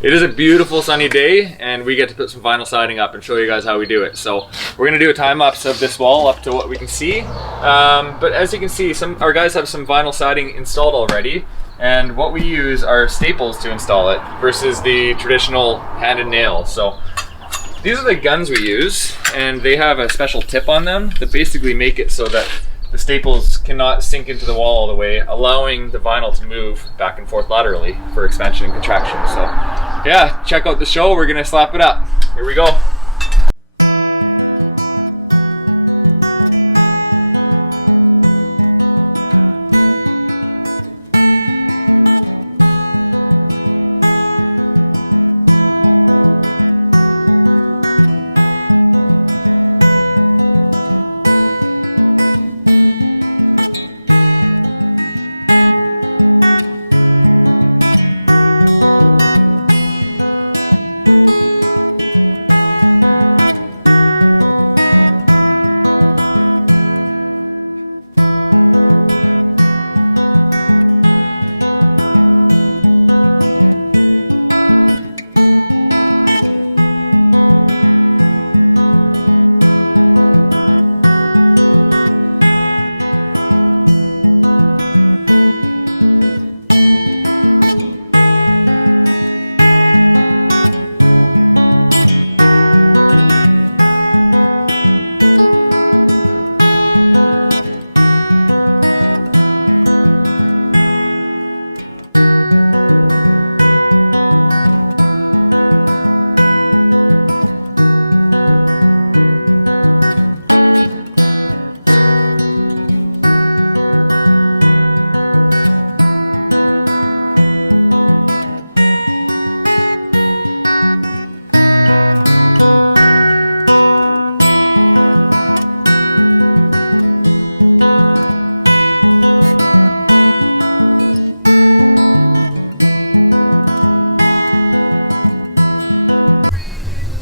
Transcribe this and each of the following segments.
It is a beautiful sunny day, and we get to put some vinyl siding up and show you guys how we do it. So we're gonna do a time lapse of this wall up to what we can see. But as you can see, our guys have some vinyl siding installed already, and what we use are staples to install it versus the traditional hand and nail. So these are the guns we use, and they have a special tip on them that basically make it so that the staples cannot sink into the wall all the way, allowing the vinyl to move back and forth laterally for expansion and contraction. So yeah, check out the show. We're gonna slap it up. Here we go.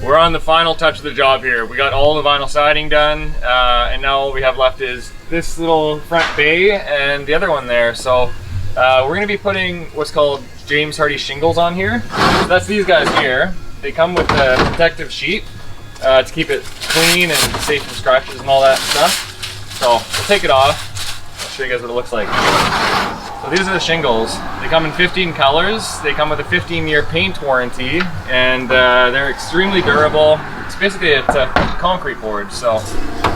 We're on the final touch of the job here. We got all the vinyl siding done, and now all we have left is this little front bay and the other one there. So we're gonna be putting what's called James Hardie shingles on here. So that's these guys here. They come with a protective sheet to keep it clean and safe from scratches and all that stuff. So we'll take it off. I'll show you guys what it looks like. So these are the shingles. They come in 15 colors. They come with a 15-year paint warranty, and they're extremely durable. It's basically a concrete board. So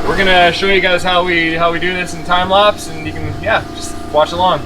we're gonna show you guys how we do this in time lapse, and you can just watch along.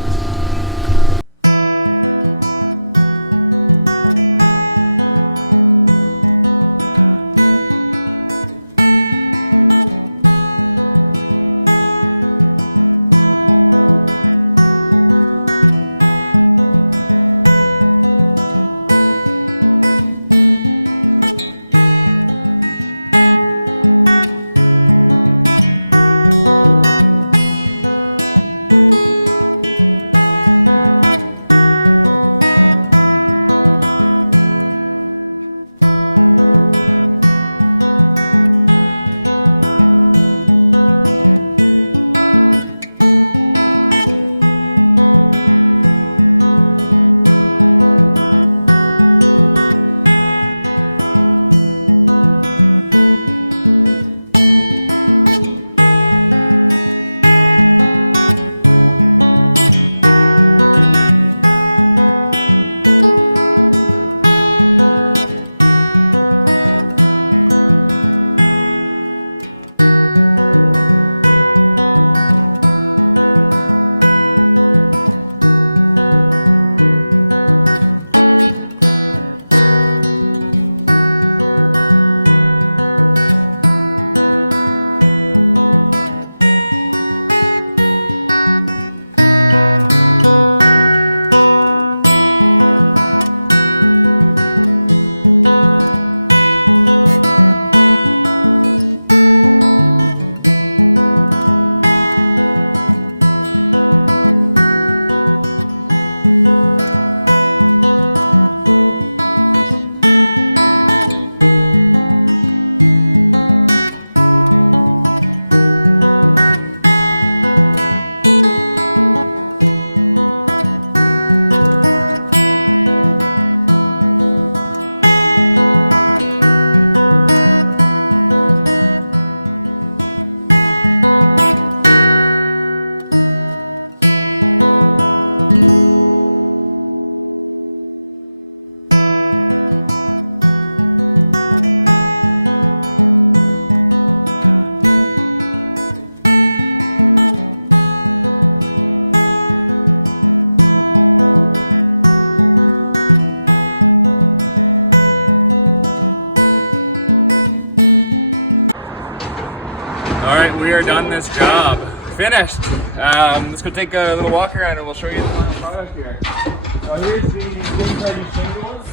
this job finished. Let's go take a little walk around and we'll show you the final product here. So here's the inside shingles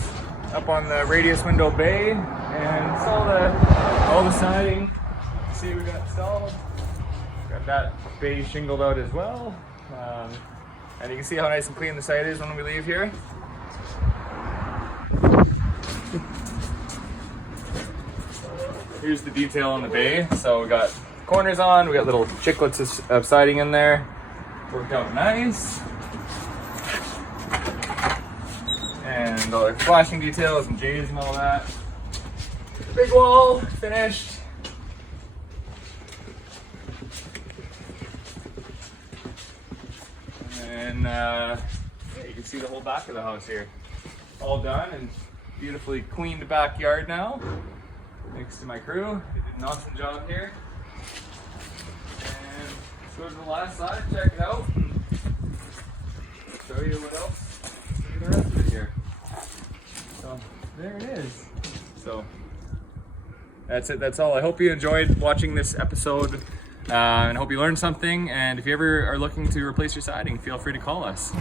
up on the radius window bay, and it's all the siding. See, we got installed. Got that bay shingled out as well. And you can see how nice and clean the site is when we leave here. Here's the detail on the bay. So we got corners on, we got little chiclets of siding in there. Worked out nice. And all our flashing details and J's and all that. Big wall, finished. And yeah, you can see the whole back of the house here. All done and beautifully cleaned backyard now. Thanks to my crew, they did an awesome job here. And let's go to the last side, check it out. Show you what else. Look at the rest of it here. So there it is. So that's it. That's all. I hope you enjoyed watching this episode. And I hope you learned something. And if you ever are looking to replace your siding, feel free to call us.